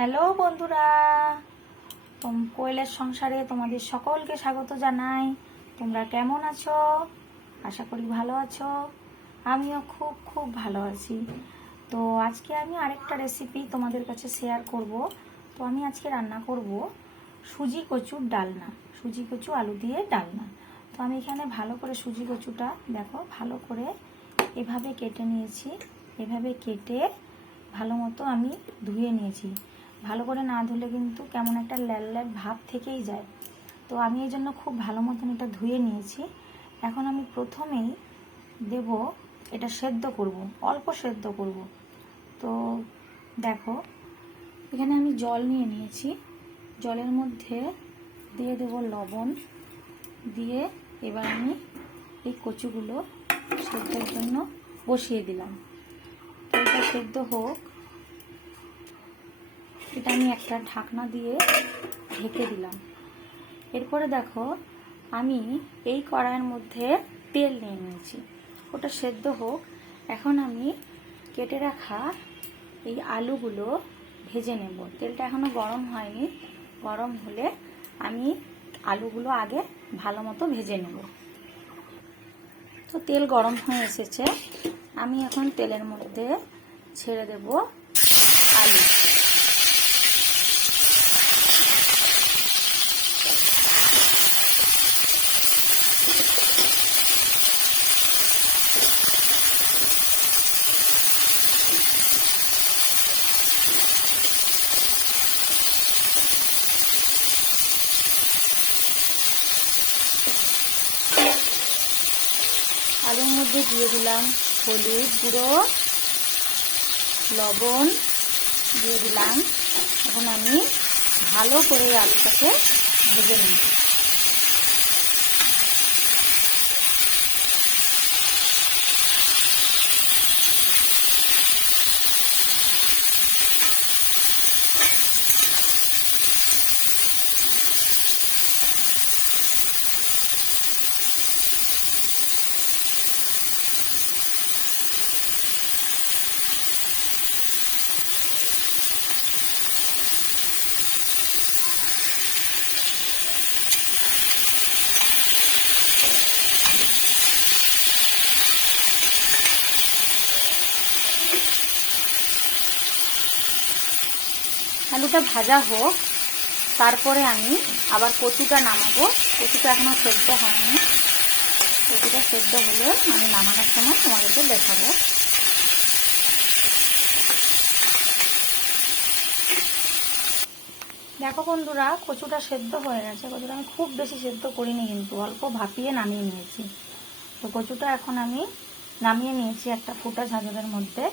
Hello বন্ধুরা, কোয়েলের সংসারে তোমাদের সকলকে স্বাগত জানাই। তোমরা কেমন আছো? আশা করি ভালো আছো। আমিও খুব খুব ভালো আছি। তো আজকে আমি আরেকটা রেসিপি তোমাদের কাছে শেয়ার করব। তো আমি আজকে রান্না করব সুজি কচুর ডালনা, সুজি কচু আলু দিয়ে ডালনা। তো আমি এখানে ভালো করে সুজি কচুটা দেখো ভালো করে এভাবে কেটে নিয়েছি। এভাবে কেটে ভালো মতো আমি ধুয়ে নিয়েছি। ভালো করে না ধুলে কিন্তু কেমন একটা ল্যাল ল্যাল ভাব থেকেই যায়। তো আমি এই জন্য খুব ভালো মতন এটা ধুয়ে নিয়েছি। এখন আমি প্রথমেই দেব, এটা সেদ্ধ করব, অল্প সেদ্ধ করব। তো দেখো এখানে আমি জল নিয়ে নিয়েছি। জলের মধ্যে দিয়ে দেব লবণ, দিয়ে এবার আমি এই কচুগুলো সেদ্ধর জন্য বসিয়ে দিলাম। এটা সেদ্ধ হোক, এটা আমি একটা ঢাকনা দিয়ে ঢেকে দিলাম। এরপরে দেখো আমি এই কড়াইয়ের মধ্যে তেল নিয়ে নিয়েছি, ওটা সেদ্ধ হোক। এখন আমি কেটে রাখা এই আলুগুলো ভেজে নেব। তেলটা এখনো গরম হয়নি, গরম হলে আমি আলুগুলো আগে ভালো মতো ভেজে নেব। তো তেল গরম হয়ে এসেছে, আমি এখন তেলের মধ্যে ছেড়ে দেব আলু। আলুর মধ্যে দিয়ে দিলাম হলুদ গুঁড়ো, লবণ দিয়ে দিলাম। এখন আমি ভালো করে আলুটাকে ভেজে নেব। আলুটা ভাজা হোক, তারপরে আমি আবার কচুটা নামাবো। কচুটা এখনো সেদ্ধ হয়নি, কচুটা সেদ্ধ হলে আমি নামানোর সময় তোমাদেরকে দেখাবো। দেখো বন্ধুরা, কচুটা সেদ্ধ হয়ে গেছে। কচুটা আমি খুব বেশি সেদ্ধ করিনি, কিন্তু অল্প ভাপিয়ে নামিয়ে নিয়েছি। তো কচুটা এখন আমি নামিয়ে নিয়েছি একটা ফুটা ঝাঁঝরের মধ্যে।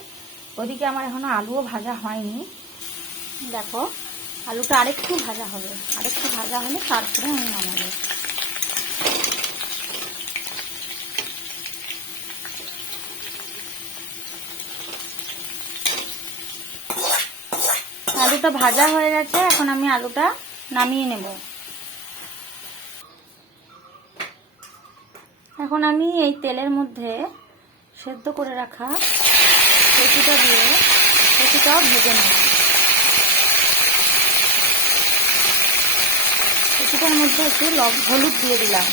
ওদিকে আমার এখনো আলুও ভাজা হয়নি। দেখো আলুটা আরেকটু ভাজা হবে, আরেকটু ভাজা হলে তারপরে আমি নামাবো। আলুটা ভাজা হয়ে গেছে, এখন আমি আলুটা নামিয়ে নেব। এখন আমি এই তেলের মধ্যে সেদ্ধ করে রাখা কচুটা দিয়ে কচুটাও ভেজে নেব। কচুটার মধ্যে একটু হলুদ দিয়ে দিলাম।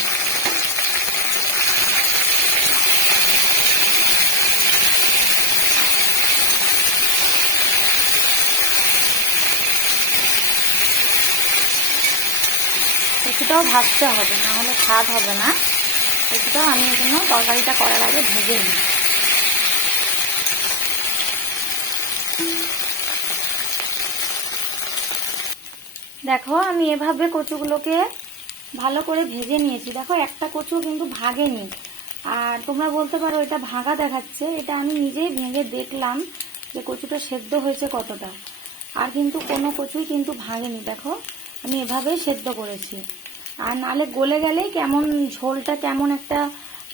কচুটাও ভাজতে হবে, না হলে স্বাদ হবে না। কচুটাও আমি এই জন্য তরকারিটা করার আগে ভেজে নিই। দেখো আমি এভাবে কচুগুলোকে ভালো করে ভেজে নিয়েছি। দেখো একটা কচু কিন্তু ভাগেনি। আর তোমরা বলতে পারো এটা ভাঙা দেখাচ্ছে, এটা আমি নিজেই ভেঙে দেখলাম যে কচুটা সেদ্ধ হয়েছে কতটা। আর কিন্তু কোনো কচুই কিন্তু ভাঙেনি। দেখো আমি এভাবেই সেদ্ধ করেছি। আর নালে গলে গেলেই কেমন ঝোলটা কেমন একটা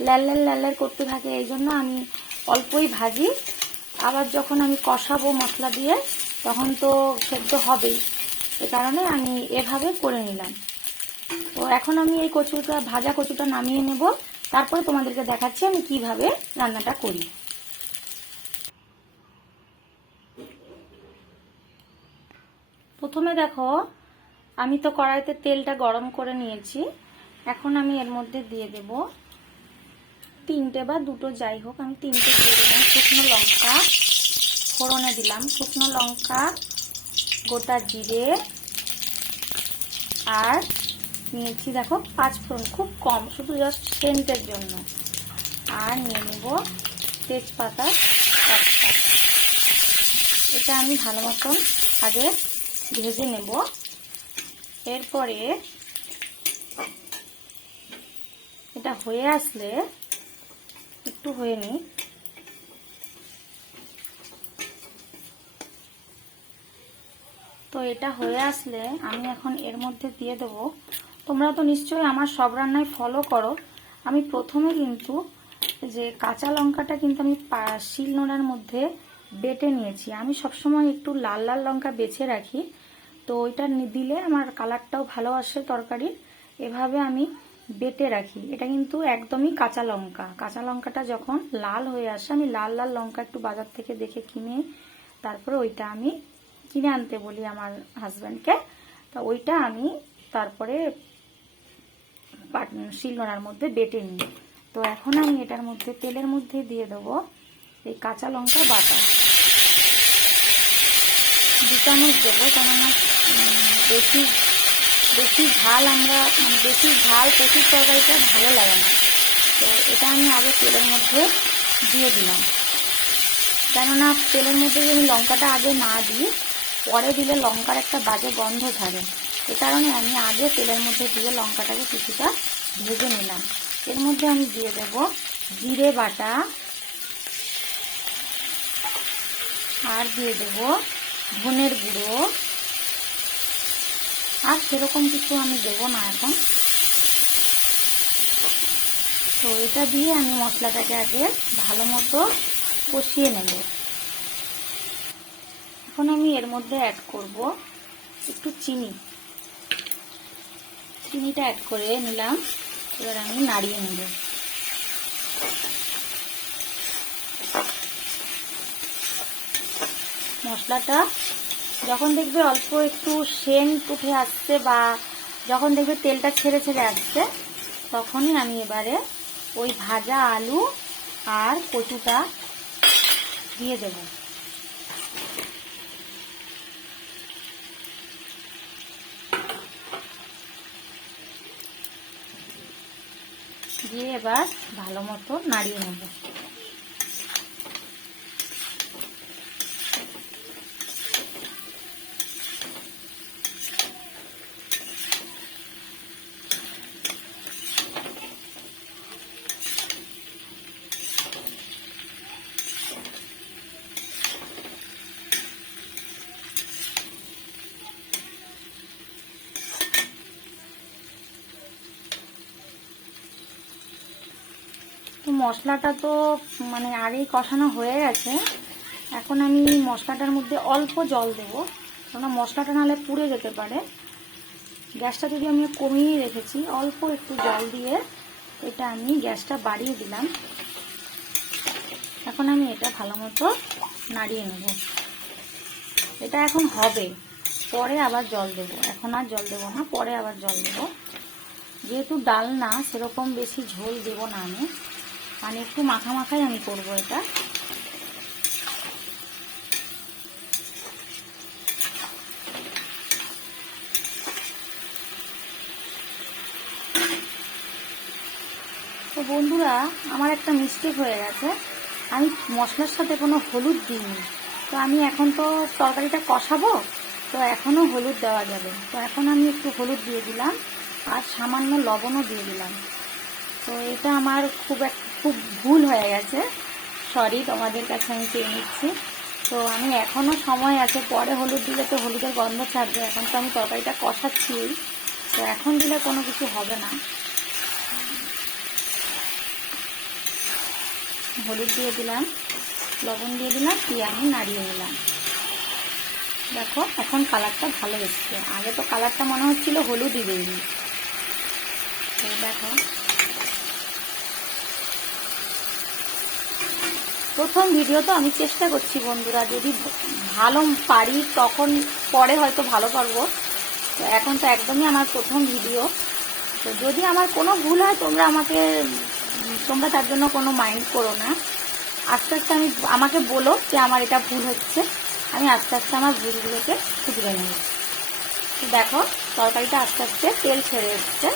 ল্যাল ল্যাল ল্যাল ল্যাল করতে থাকে, এই জন্য আমি অল্পই ভাজি। আবার যখন আমি কষাবো মশলা দিয়ে তখন তো সেদ্ধ হবেই, এ কারণে আমি এভাবে করে নিলাম। তো এখন আমি এই কচুটা, ভাজা কচুটা নামিয়ে নেব। তারপরে তোমাদেরকে দেখাচ্ছি আমি কিভাবে রান্নাটা করি। প্রথমে দেখো আমি তো কড়াইতে তেলটা গরম করে নিয়েছি। এখন আমি এর মধ্যে দিয়ে দেব 3টে বা 2টো, যাই হোক আমি 3টে দিয়ে দিলাম শুকনো লঙ্কা। ফোড়নে দিলাম শুকনো লঙ্কা, গোটা জিরে, আর নিয়েছি দেখো 5 ফোড়ন, খুব কম, শুধু জাস্ট সেন্টের জন্য। আর নিয়ে নেব তেজপাতা একটা। এটা আমি ভালো মতন আগে ভেজে নেব। এরপরে এটা হয়ে আসলে, একটু হয়ে নি, তো এটা হয়ে আসলে আমি এখন এর মধ্যে দিয়ে দেব, তোমরা তো নিশ্চয়ই আমার সব রান্নায় ফলো করো, আমি প্রথমে কিন্তু যে কাঁচা লঙ্কাটা কিন্তু আমি শিলনোড়ার মধ্যে বেটে নিয়েছি। আমি সবসময় একটু লাল লাল লঙ্কা বেছে রাখি, তো ওইটা দিলে আমার কালারটাও ভালো আসে তরকারির। এভাবে আমি বেটে রাখি। এটা কিন্তু একদমই কাঁচা লঙ্কা। কাঁচা লঙ্কাটা যখন লাল হয়ে আসে, আমি লাল লাল লঙ্কা একটু বাজার থেকে দেখে কিনে তারপরে ওইটা আমি কিনে আনতে বলি আমার হাজব্যান্ডকে, তা ওইটা আমি তারপরে শিলনোড়ার মধ্যে বেটে নিই। তো এখন আমি এটার মধ্যে তেলের মধ্যে দিয়ে দেবো এই কাঁচা লঙ্কা বাটা 2 চামচ দেবো, কেননা বেশি বেশি ঝাল আমরা বেশি ঝাল প্রচুর তরকারিটা ভালো লাগে না। তো এটা আমি আগে তেলের মধ্যে দিয়ে দিলাম, কেননা তেলের মধ্যে যদি লঙ্কাটা আগে না দিই, পরে দিলে লঙ্কার একটা বাজে গন্ধ ছাড়ে। এ কারণে আমি আগে তেলের মধ্যে দিয়ে লঙ্কাটাকে কিছুটা ভেজে নিলাম। এর মধ্যে আমি দিয়ে দেব জিরে বাটা, আর দিয়ে দেব ধনের গুঁড়ো, আর সেরকম কিছু আমি দেব না এখন। তো এটা দিয়ে আমি মশলাটাকে আগে ভালো মতো কষিয়ে নেব। এখন আমি এর মধ্যে অ্যাড করব একটু চিনিটা অ্যাড করে নিলাম। এবার আমি নাড়িয়ে নেব। মশলাটা যখন দেখবে অল্প একটু সেন্ট উঠে আসছে বা যখন দেখবে তেলটা ছেড়ে ছেড়ে আসছে, তখনই আমি এবারে ওই ভাজা আলু আর কচুটা দিয়ে দেব। দিয়ে এবার ভালো মতো নাড়িয়ে নেব। তো মশলাটা তো আগেই কষানো হয়ে গেছে। এখন আমি মশলাটার মধ্যে অল্প জল দেব, কেননা মশলাটা নাহলে পুড়ে যেতে পারে। গ্যাসটা যদি আমি কমিয়ে রেখেছি, অল্প একটু জল দিয়ে এটা আমি গ্যাসটা বাড়িয়ে দিলাম। এখন আমি এটা ভালো মতো নাড়িয়ে নেব। এটা এখন হবে, পরে আবার জল দেব। এখন আর জল দেব না, পরে আবার জল দেব। যেহেতু ডাল না, সেরকম বেশি ঝোল দেব না আমি, একটু মাখা মাখাই আমি করব এটা। তো বন্ধুরা, আমার একটা মিস্টেক হয়ে গেছে, আমি মশলার সাথে কোনো হলুদ দিইনি। তো আমি এখন তো তরকারিটা কষাবো, তো এখনও হলুদ দেওয়া যাবে। তো এখন আমি একটু হলুদ দিয়ে দিলাম, আর সামান্য লবণও দিয়ে দিলাম। তো এটা আমার খুব ভুল হয়ে গেছে, সরি, তোমাদের কাছে আমি চেয়ে নিচ্ছি। তো আমি এখনও সময় আছে, পরে হলুদ দিলে তো হলুদের গন্ধ ছাড়বে। এখন তো আমি তরকারিটা কষাচ্ছি, তো এখন দিলে কোনো কিছু হবে না। হলুদ দিয়ে দিলাম, লবণ দিয়ে দিলাম, দিয়ে আমি নাড়িয়ে নিলাম। দেখো এখন কালারটা ভালো এসছে। আগে তো কালারটা মনে হচ্ছিল হলুদই দেয়নি। তো দেখো, তো প্রথম ভিডিও তো আমি চেষ্টা করছি বন্ধুরা, যদি ভালো পারি তখন পরে হয়তো ভালো পারবো। তো এখন তো একদমই আমার প্রথম ভিডিও, তো যদি আমার কোনো ভুল হয় তোমরা তার জন্য কোনো মাইন্ড করো না। আস্তে আস্তে আমাকে বলো যে আমার এটা ভুল হচ্ছে, আমি আস্তে আস্তে আমার ভুলগুলোকে শুধরে নেব। দেখো তরকারিটা আস্তে আস্তে তেল ছেড়ে এসছে।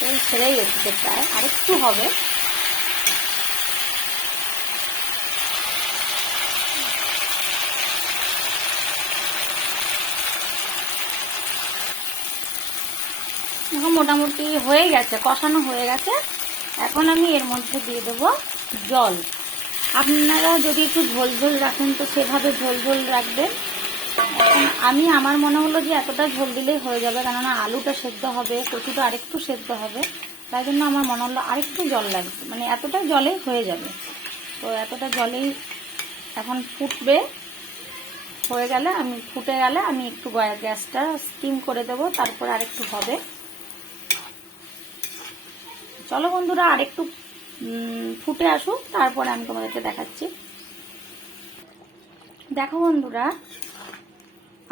তেল ছেড়েই এসেছে, প্রায় আরেকটু হবে। এখন মোটামুটি হয়ে গেছে, কষানো হয়ে গেছে। এখন আমি এর মধ্যে দিয়ে দেবো জল। আপনারা যদি একটু ঝোল ঝোল রাখেন তো সেভাবে ঝোল ঝোল রাখবেন। এখন আমার মনে হলো যে এতটা ঝোল দিলেই হয়ে যাবে, কেননা আলুটা সেদ্ধ হবে, কচুটা আরেকটু সেদ্ধ হবে, তাই জন্য আমার মনে হলো আরেকটু জল লাগবে, মানে এতটা জলে হয়ে যাবে। তো এতটা জলেই এখন ফুটবে। হয়ে গেলে ফুটে গেলে আমি একটু গ্যাসটা স্টিম করে দেবো, তারপর আরেকটু হবে। চলো বন্ধুরা আরেকটু ফুটে আসুক, তারপরে আমি তোমাদেরকে দেখাচ্ছি। দেখো বন্ধুরা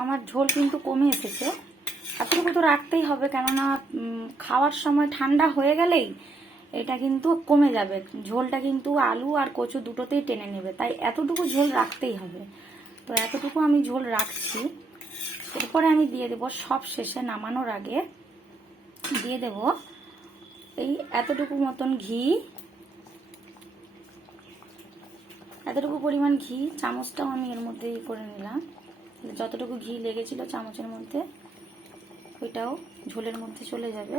আমার ঝোল কিন্তু কমে এসেছে। এতটুকু তো রাখতেই হবে, কেননা খাওয়ার সময় ঠান্ডা হয়ে গেলেই এটা কিন্তু কমে যাবে। ঝোলটা কিন্তু আলু আর কচু দুটোতেই টেনে নেবে, তাই এতটুকু ঝোল রাখতেই হবে। তো এতটুকু আমি ঝোল রাখছি। এরপরে আমি দিয়ে দেব, সব শেষে নামানোর আগে দিয়ে দেব এই এতটুকু মতন ঘি। এতটুকু পরিমাণ ঘি, চামচটাও আমি এর মধ্যে করে নিলাম। যতটুকু ঘি লেগেছিল চামচের মধ্যে ওইটাও ঝোলের মধ্যে চলে যাবে।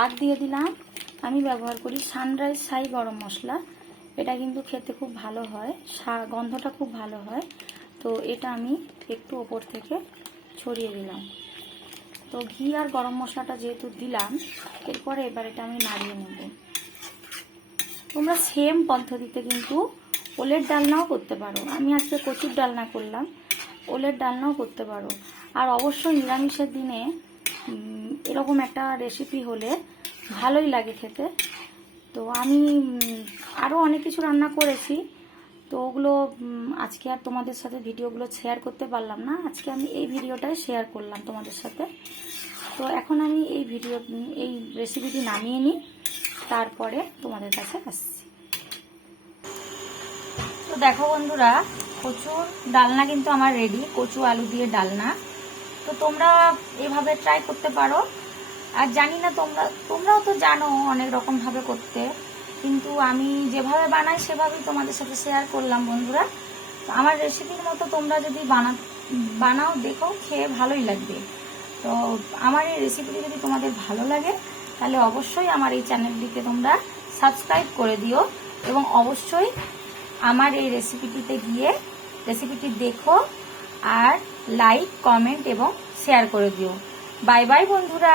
আর দিয়ে দিলাম, আমি ব্যবহার করি সানরাইজ সাই গরম মশলা। এটা কিন্তু খেতে খুব ভালো হয়, গন্ধটা খুব ভালো হয়। তো এটা আমি একটু ওপর থেকে ছড়িয়ে দিলাম। তো ঘি আর গরম মশলাটা যেহেতু দিলাম, এরপরে এবার এটা আমি নাড়িয়ে নেব। তোমরা সেম পদ্ধতিতে কিন্তু ওলের ডালনাও করতে পারো। আমি আজকে কচুর ডালনা করলাম, ওলের ডালনাও করতে পারো। আর অবশ্যই নিরামিষের দিনে এরকম একটা রেসিপি হলে ভালোই লাগে খেতে। তো আমি আরও অনেক কিছু রান্না করেছি, তো ওগুলো আজকে আর তোমাদের সাথে ভিডিওগুলো শেয়ার করতে পারলাম না। আজকে আমি এই ভিডিওটাই শেয়ার করলাম তোমাদের সাথে। তো এখন আমি এই রেসিপিটি নামিয়ে নিই, তারপরে তোমাদের কাছে আসছি। তো দেখো বন্ধুরা কচুর ডালনা কিন্তু আমার রেডি, কচু আলু দিয়ে ডালনা। তো তোমরা এভাবে ট্রাই করতে পারো। আর জানি না তোমরাও তো জানো অনেক রকমভাবে করতে, কিন্তু আমি যেভাবে বানাই সেভাবেই তোমাদের সাথে শেয়ার করলাম বন্ধুরা। তো আমার রেসিপির মতো তোমরা যদি বানাও দেখো, খেয়ে ভালোই লাগবে। তো আমার এই রেসিপিটি যদি তোমাদের ভালো লাগে তাহলে অবশ্যই আমার এই চ্যানেলটিকে তোমরা সাবস্ক্রাইব করে দিও, এবং অবশ্যই আমার এই রেসিপিটিতে গিয়ে রেসিপিটি দেখো আর লাইক, কমেন্ট এবং শেয়ার করে দিও। বাই বাই বন্ধুরা।